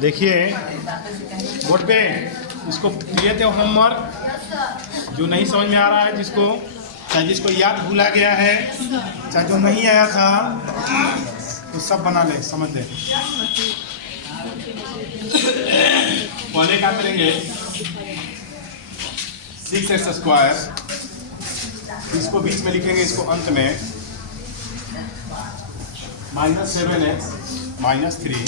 देखिए बोर्ड पे इसको दिए थे होमवर्क, जो नहीं समझ में आ रहा है, चाहे जिसको याद भूला गया है, चाहे जो नहीं आया था, तो सब बना ले, समझ ले। पहले क्या करेंगे, 6x², इसको बीच में लिखेंगे, इसको अंत में -7x - 3।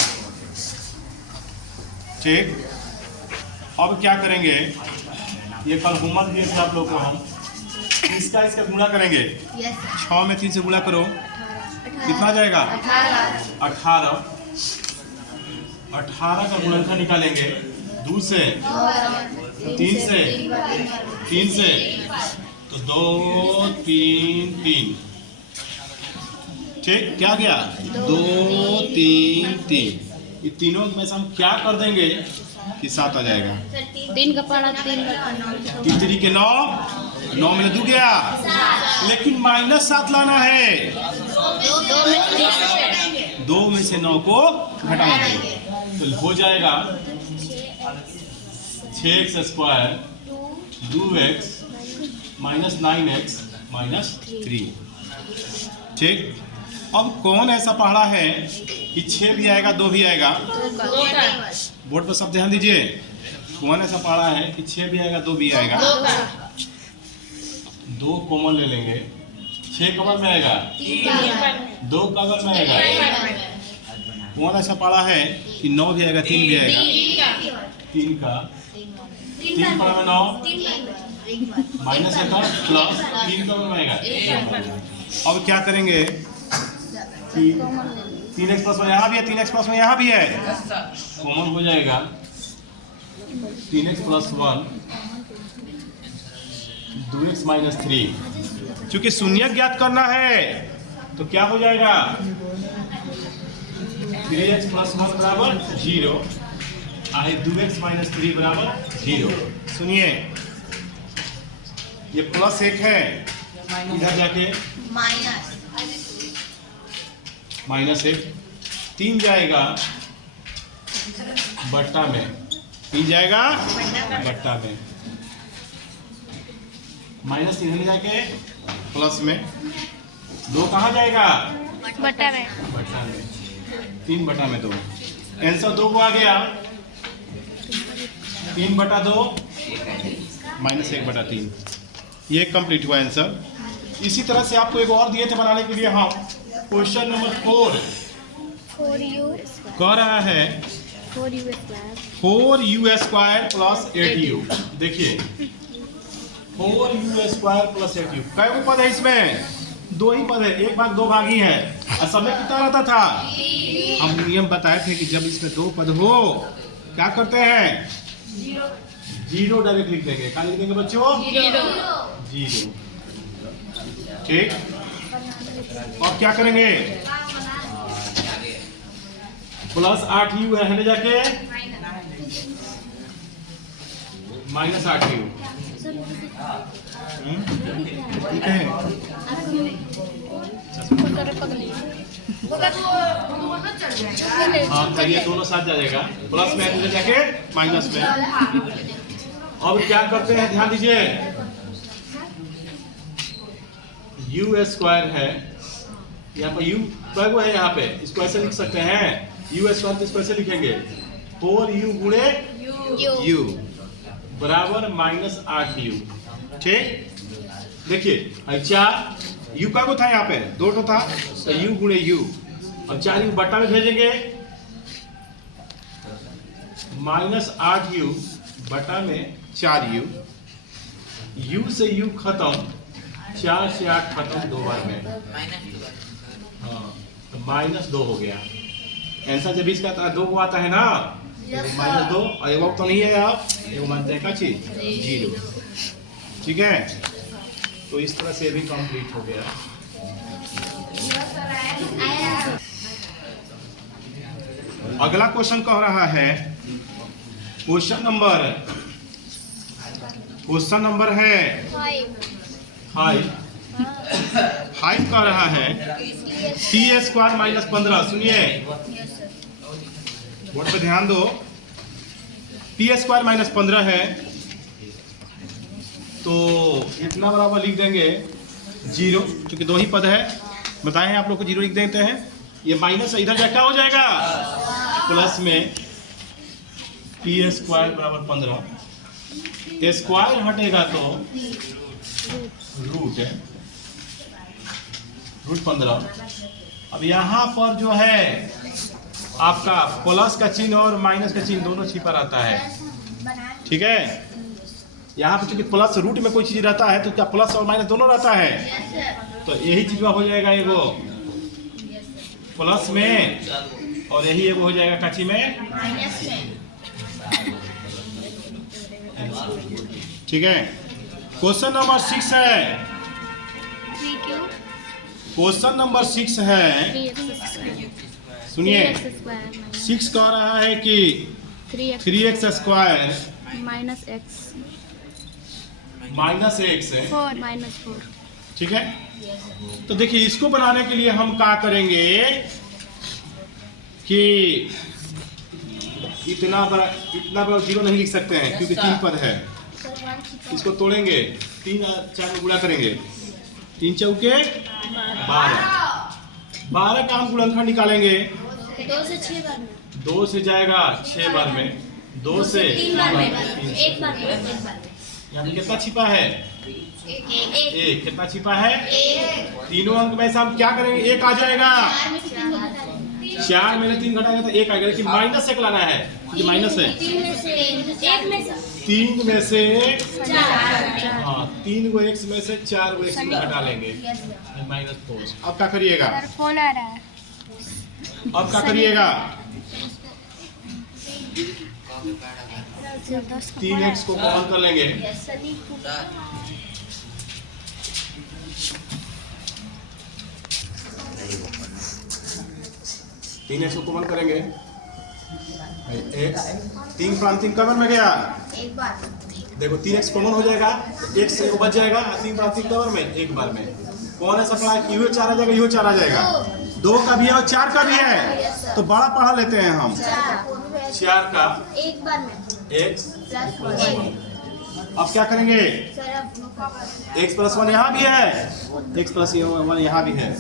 ठीक। अब क्या करेंगे, ये कल होमवर्क दिए थे आप लोग को, हम इसका गुणा करेंगे। 6 में 3 से गुणा करो, कितना आ जाएगा? 18 का गुणनखंड निकालेंगे। 2 से, 3 से, तो 2 3 3। ठीक, क्या गया? 2 3 3। ये तीनों में से हम क्या कर देंगे कि 7 आ जाएगा। 3 का पारा 3 का 9 3 के 9 में 2 गया, लेकिन -7 लाना है। 2 में से 9 को घटाना है, तो हो जाएगा 6x² 2x - 9x - 3। ठीक। अब कौन ऐसा पढ़ा है कि 6 भी आएगा 2 भी आएगा? बोर्ड पर सब ध्यान दीजिए। कौन ऐसा पढ़ा है कि 6 भी आएगा 2 भी आएगा? 2 कॉमन ले लेंगे। 6 कॉमन में आएगा, 2 कॉमन में आएगा। कौन ऐसा पढ़ा है कि 9 भी आएगा 3 भी आएगा? 3 का 3 पढ़ा में 9 माइनस है तो प्लस 3 कॉमन में आएगा। अब क्या करेंगे, 3x+ में यहाँ भी है, 3x+ में यहाँ भी है, कॉमन हो जाएगा। 3x + 1 2x - 3। क्योंकि शून्य ज्ञात करना है, तो क्या हो जाएगा? 3x + 1 = 0, 2x - 3 = 0। सुनिए, ये +1 है, इधर जाके -1, 3 जाएगा बट्टा में, 3 जाएगा बट्टा में, -3 जाके प्लस में, 2 कहाँ जाएगा? बट्टा में। 3 बटा में 2। आंसर 2 को आ गया। 3 बटा 2 -1 बटा 3। ये कंप्लीट हुआ आंसर। इसी तरह से आपको एक और दिए थे बनाने के लिए, हम क्वेश्चन नंबर 4 कह रहा है 4u² + 8u। देखिए 4u² + 8u, कै गो पद है इसमें? 2 ही पद है, 1 भाग 2 भाग ही है। और समय कितना रहता था? हम नियम बताए थे कि जब इसमें 2 पद हो, क्या करते हैं? 0 डायरेक्ट लिख देंगे। क्या लिख देंगे बच्चों? 0। ठीक। और क्या करेंगे, +8u है जाके -8u। ठीक है। हाँ, चलिए दोनों साथ जाएगा, प्लस में जाके माइनस में। अब क्या करते हैं, ध्यान दीजिए, u² है, यहाँ पर u को है, यहाँ पे इसको ऐसे लिख सकते हैं, u², तो इसको ऐसे लिखेंगे 4u गुणे u बराबर -8u। ठीक। देखिए 4 u का को था, यहाँ पे 2 तो था, तो u गुणे u। अब 4 u बट्टा में भेजेंगे, -8u बटा में 4u, u से u खत्म, 4 से 8 खत्म, 2 बार में, हाँ, तो -2 हो गया। आंसर जब इसका 2 को आता है ना, -2, और एक वक्त तो नहीं है, आप ये मानते हैं क्या चीज? 0। ठीक है, तो इस तरह से भी कंप्लीट हो गया। अगला क्वेश्चन कह रहा है, क्वेश्चन नंबर है 5 कह रहा है t² - 15। सुनिए, बोर्ड पे ध्यान दो। पी स्क्वायर माइनस 15 है, तो इतना बराबर लिख देंगे 0, क्योंकि दो ही पद है, बताए हैं आप लोग को 0 लिख देते हैं। ये माइनस इधर जा क्या हो जाएगा, प्लस में पी स्क्वायर बराबर 15, स्क्वायर हटेगा तो रूट है, रूट 15। अब यहाँ पर जो है आपका प्लस का चिन्ह और माइनस का चिन्ह दोनों छिपा रहता है, ठीक है। यहाँ पे चूंकि प्लस रूट में कोई चीज रहता है तो क्या प्लस और माइनस दोनों रहता है, तो यही चीज हो जाएगा एगो प्लस में और यही एगो हो जाएगा काची में माइनस में। ठीक है। क्वेश्चन नंबर 6 है, क्वेश्चन नंबर 6 है, सुनिए। 6 कह रहा है कि 3x square minus x minus x है, 4 माइनस 4। ठीक है। तो देखिए इसको बनाने के लिए हम क्या करेंगे कि इतना बड़ा 0 नहीं लिख सकते हैं क्योंकि 3 पद है। इसको तोड़ेंगे, 3 और 4 में गुणा करेंगे, 3 चौके 12 का हम गुणनखंड निकालेंगे। 2 से 6 बार में, 2 से जाएगा 6 बार में, 2 से 3 बार में, एक बार में। यहाँ पे कितना छिपा है, एक। कितना छिपा है, तीनों अंक में से हम क्या करेंगे, 1 आ जाएगा। 4 में 3 घटाएंगे तो 1 आएगा, लेकिन माइनस 1 लाना है क्योंकि माइनस है। 3 में से हाँ 3 को x में से 4 को x में घटा लेंगे, -4। अब क्या करिएगा, फोन आ रहा है। अब क्या करिएगा, 3x को कॉमन कर लेंगे, तीन एक्स को कॉमन करेंगे, x 3 प्रांत 3 कॉमन में गया, एक बार देखो 3x कॉमन हो जाएगा, x से को बच जाएगा, 3 प्रांत 3 कॉमन में एक बार में कौन है सकला है, यो 4 आ जाएगा, यो 4 आ जाएगा, 2 का भी है और 4 का भी है, तो बड़ा पढ़ा लेते हैं हम। 4 का एक बार में x अब क्या करेंगे, x प्लस 1 यहाँ भी है, x प्लस 1 यहाँ भी है,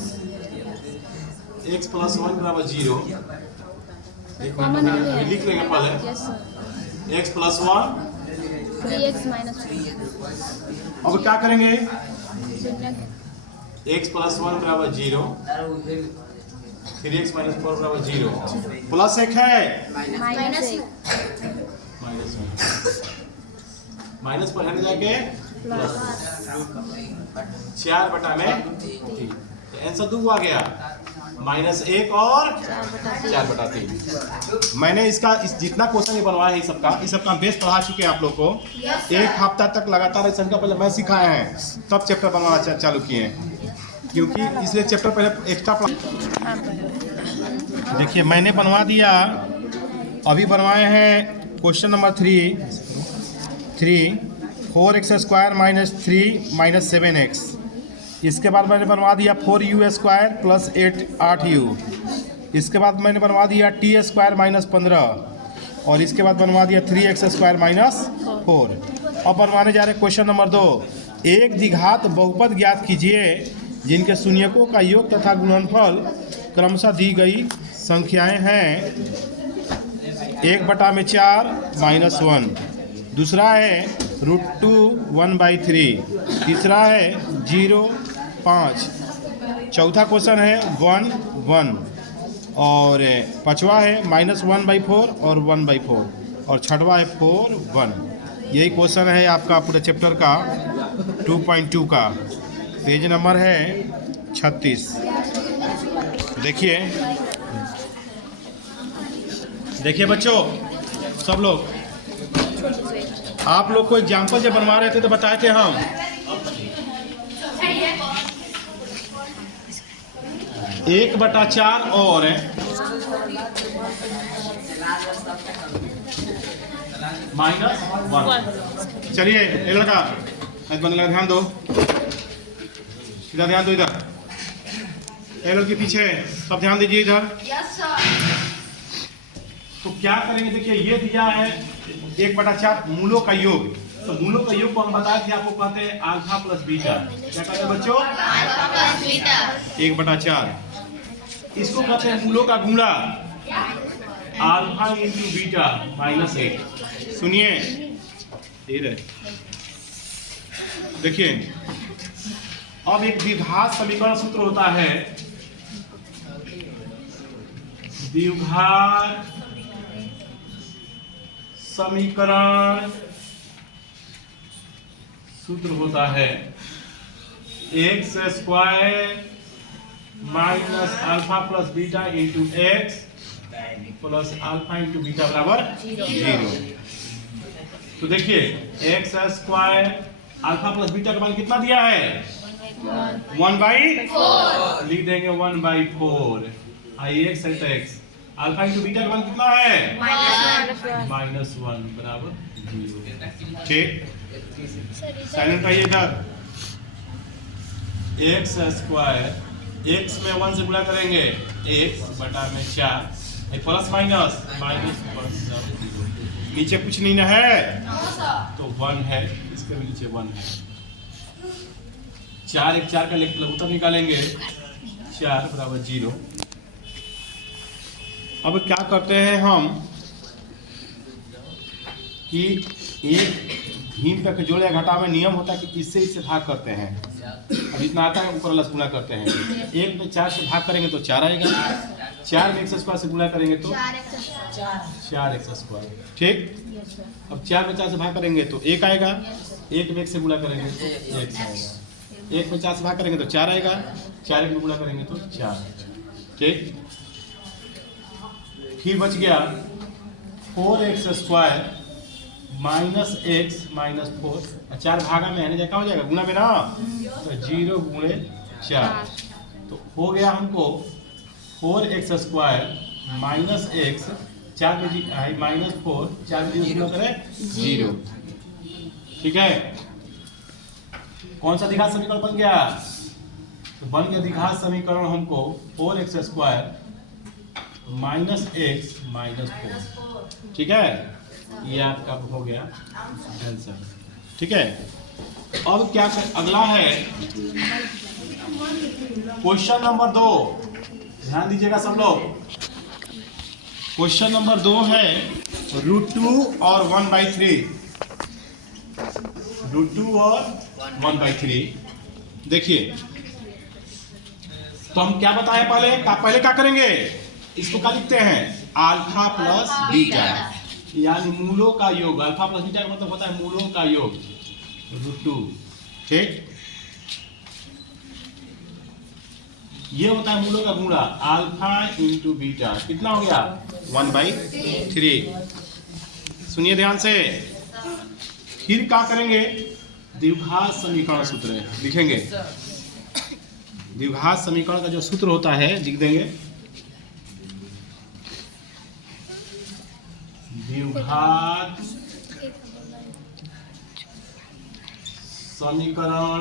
x प्लस 1 बराबर 0, लिख लेंगे पहले x प्लस 1, 3x माइनस। अब क्या करेंगे, x प्लस 1 बराबर 0, 3x माइनस 4 बराबर 0, प्लस 1 है माइनस माइनस पर हट जाके प्लस 4 बटा में 3, तो आंसर 2 आ गया, -1 और 4 बटा 3। मैंने इसका जितना क्वेश्चन ये बनवाया है इस सबका हम बेस पढ़ा चुके हैं आप लोग को। 1 हफ्ता तक लगातार इस का पहले मैं सिखाया है, तब चैप्टर बनवाना चालू किए हैं, क्योंकि इसलिए चैप्टर पहले एक्स्ट्रा। देखिए मैंने बनवा दिया, अभी बनवाए हैं question number 3 4x square minus 3 minus 7x। इसके बाद मैंने बनवा दिया 4u स्क्वायर प्लस 8u। इसके बाद मैंने बनवा दिया t स्क्वायर माइनस 15 और इसके बाद बनवा दिया 3x स्क्वायर माइनस 4। अब बनवाने जा रहे क्वेश्चन नंबर 2, एक द्विघात बहुपद ज्ञात कीजिए जिनके शून्यकों का योग तथा गुणनफल क्रमशः दी गई संख्याएं हैं 1/4 -1, दूसरा है √2 1/3, तीसरा है 0 5, चौथा क्वेश्चन है 1 1 और पांचवा है -1/4 और 1/4 और छठवा है 4 1। यही क्वेश्चन है आपका पूरे चैप्टर का 2.2 का, पेज नंबर है 36। देखिए बच्चों, सब लोग आप लोग को एग्जाम्पल जब बनवा रहे थे तो बताए थे हम 1/4 और -1। चलिए एक लड़का बनने लगा, ध्यान दो, इधर ध्यान दो, इधर एक लड़की पीछे, सब ध्यान दीजिए इधर। तो क्या करेंगे, देखिए ये दिया है 1/4 मूलों का योग। तो मूलों का योग को हम बताए थे, आपको कहते हैं अल्फा प्लस बीटा। क्या कहते हैं बच्चों? Alpha plus beta. 1/4 इसको कहते हैं मूलों का गुणा, अल्फा इंटू बीटा -8। सुनिए देखिए, अब एक द्विघात समीकरण सूत्र होता है, द्विघात समीकरण सूत्र होता है x² minus alpha plus beta into x plus alpha into beta बराबर 0। तो देखिए x² अल्फा प्लस बीटा का मान कितना दिया है? 1/4 लिख देंगे 1/4। x है तो x, अल्फा इंटू बीटा का मान कितना है? -1 बराबर 0। ठीक, साइलेंट रहिए इधर। x² x में 1 से गुणा करेंगे, x/4 प्लस माइनस -1 नीचे कुछ नहीं ना है तो 1 है, इसके भी नीचे 1 है। 4 1 4 का लघुत्तम निकालेंगे, 4 बराबर 0। अब क्या करते हैं हम कि एक भीम तक जोड़े घटा में नियम होता है कि इससे भाग करते हैं। अब इतना आता है, ऊपर वाला से गुणा करते हैं। 1 में 4 से भाग करेंगे तो 4 आएगा, 4 में x² से गुणा करेंगे तो 4x²। ठीक, अब 4 में 4 से भाग करेंगे तो 1 आएगा, 1 में 1 से गुणा करेंगे तो 1 आएगा, 1 में 4 से भाग करेंगे तो 4 आएगा, 4 में गुणा करेंगे तो 4। ठीक, फिर बच गया 4x² माइनस x माइनस 4। 4 भागा में है, क्या हो जाएगा गुना में ना, तो 0 गुणे 4। तो हो गया हमको 4x² माइनस x, 4 में माइनस 4, 4 में गुना करें 0। ठीक है, कौन सा द्विघात समीकरण बन गया? तो बन गया द्विघात समीकरण हमको 4x² माइनस x माइनस 4। ठीक है, ये आपका हो गया आंसर। ठीक है, अब क्या अगला है क्वेश्चन नंबर 2। ध्यान दीजिएगा सब लोग। क्वेश्चन नंबर 2 है √2 और 1/3। √2 और 1/3। देखिए, तो हम क्या बताए पहले क्या करेंगे, इसको क्या लिखते हैं? अल्फा प्लस बीटा, यानी मूलों का योग। अल्फा प्लस बीटा का मतलब होता है मूलों का योग, √2। ठीक, ये होता है मूलों का गुणा, अल्फा इंटू बीटा। कितना हो गया? 1/3। सुनिए ध्यान से, फिर क्या करेंगे? द्विघात समीकरण सूत्र लिखेंगे। द्विघात समीकरण का जो सूत्र होता है लिख देंगे। द्विघात समीकरण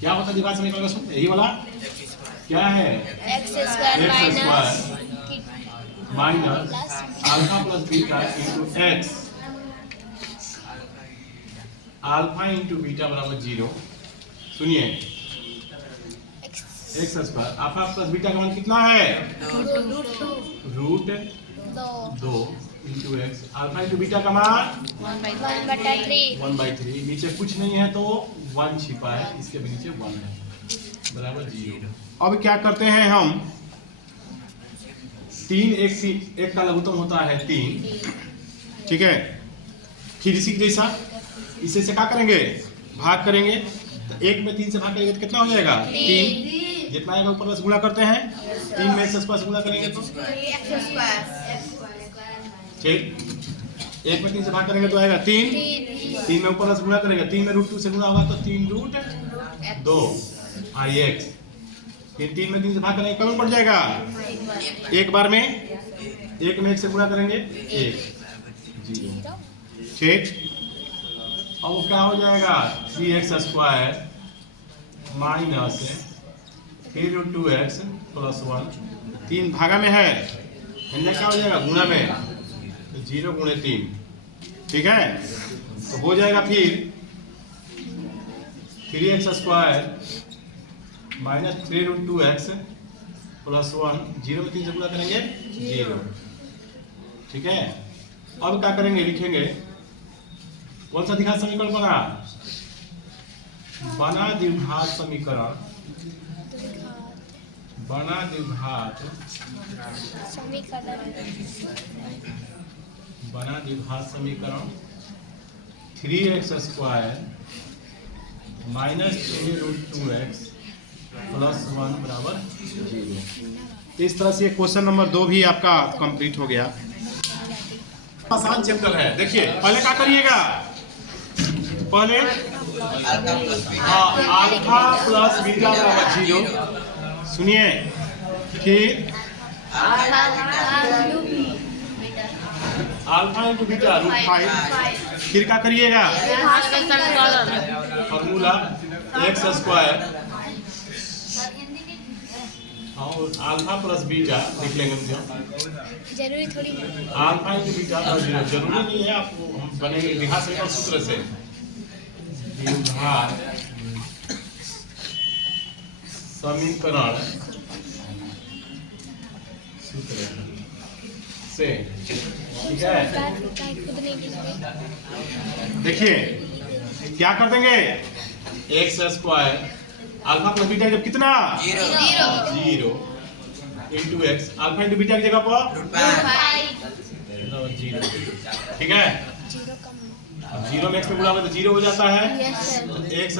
क्या होता है? द्विघात समीकरण का सूत्र यही वाला क्या है? x² minus alpha plus beta into x, alpha into beta बराबर 0। सुनिए, x² अल्फा प्लस बीटा का मान कितना है? √2 into x, alpha into beta का मान 1/3। नीचे कुछ नहीं है तो 1 छिपा है, इसके भी नीचे 1 है, बराबर 0। अब क्या करते हैं हम? 3 एक का लघुत्तम होता है 3। ठीक है, फिर इसी जैसा इसे से क्या करेंगे? भाग करेंगे। तो 1 में 3 से भाग करेंगे तो कितना हो जाएगा? 3। जितना आएगा ऊपर बस गुणा करते हैं, 3 में x² से गुणा करेंगे तो ठीक, 1 में 3 से भाग करेंगे तो आएगा 3। 3 में ऊपर बस गुणा करेंगे, 3 में √2 से गुणा होगा तो 3√2 ix। फिर 3 में 3 से भाग करेंगे, कम पड़ जाएगा एक बार में। 1 में 1 से गुणा करेंगे 1, 0। ठीक, अब क्या हो जाएगा? 3x² माइनस फिर √2x प्लस 1। 3 भागा में है अंदर क्या हो जाएगा गुणा में, तो 0 गुणे 3, ठीक है। तो हो जाएगा फिर 3x² माइनस 3√2x प्लस 1, 0 में 3 से गुणा करेंगे 0, ठीक है। अब क्या करेंगे, लिखेंगे कौन सा द्विघात समीकरण बना, बना द्विघात समीकरण, बना द्विघात समीकरण 3x² माइनस 3√2x प्लस 1 बराबर 0। इस तरह से क्वेश्चन नंबर 2 भी आपका कंप्लीट हो गया। आसान चैप्टर है। देखिए पहले क्या करिएगा, पहले अल्फा प्लस बीटा बराबर 0, सुनिए, फिर अल्फा इंटू बीटा √5, फिर क्या करिएगा फॉर्मूला x² और अल्फा प्लस बीटा लिख लेंगे मुझे, जरूरी थोड़ी है। अल्फा इंटू बीटा और 0 जरूरी नहीं है, आपको हम बनेंगे द्विघात समीकरण सूत्र से, द्विघात समीकरण सूत्र से, ठीक है। देखिए क्या कर देंगे, x² अल्फा प्लस बीटा जब कितना 0 into x, alpha into beta की जगह पर 0, ठीक है। अब 0 में x में गुणा होगा तो 0 हो जाता है, x²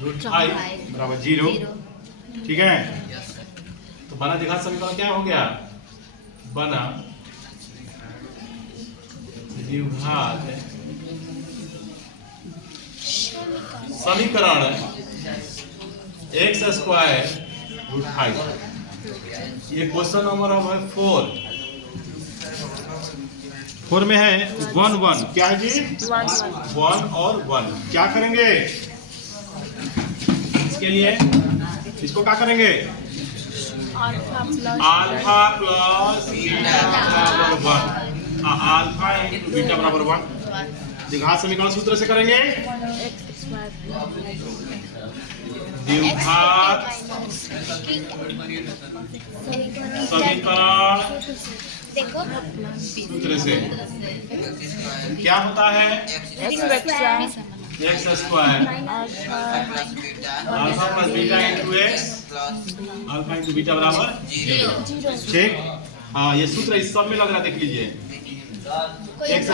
√5 बराबर 0, ठीक है। तो बना द्विघात समीकरण क्या हो गया, बना द्विघात समीकरण x² √5। ये क्वेश्चन नंबर है 4 में है 1 1, क्या है जी 1 और 1। क्या करेंगे इसके लिए, इसको क्या करेंगे, अल्फा प्लस बीटा बराबर 1, अल्फा इंटू बीटा बराबर 1, द्विघात समीकरण सूत्र से करेंगे, द्विघात समीकरण सूत्र से क्या होता है, x² alpha plus beta into x, alpha into beta बराबर 0, ठीक। हाँ ये सूत्र इस सब में लग रहा है, देख लीजिए x²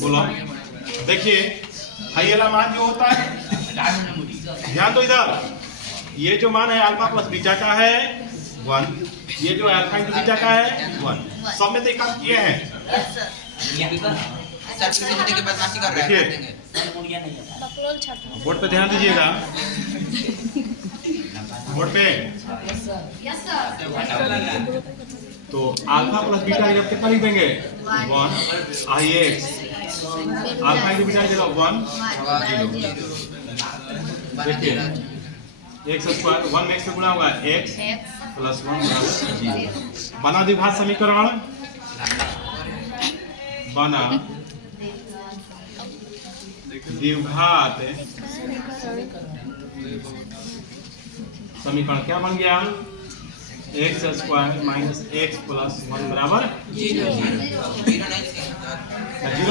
बोलो, देखिए हाई वाला मान जो होता है, ध्यान दो इधर, ये जो मान है अल्फा प्लस बीटा का है 1, ये जो अल्फा इंटू बीटा का है 1, सब में तो एक काम किए हैं। देखिए बोर्ड पे ध्यान दीजिएगा, बोर्ड पे तो अल्फा प्लस बीटा जब कितना लिख देंगे 1, ix अल्फा इंटू बीटा की जगह 1 0, देखिए x² 1 में x से गुणा होगा x प्लस 1 बराबर 0। बना द्विघात समीकरण, बना द्विघात समीकरण क्या बन गया, x² माइनस x प्लस 1 बराबर 0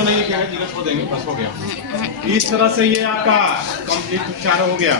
नहीं लिखेंगे, 0 छोड़ देंगे, बस हो गया। इस तरह से ये आपका कंप्लीट 4 हो गया।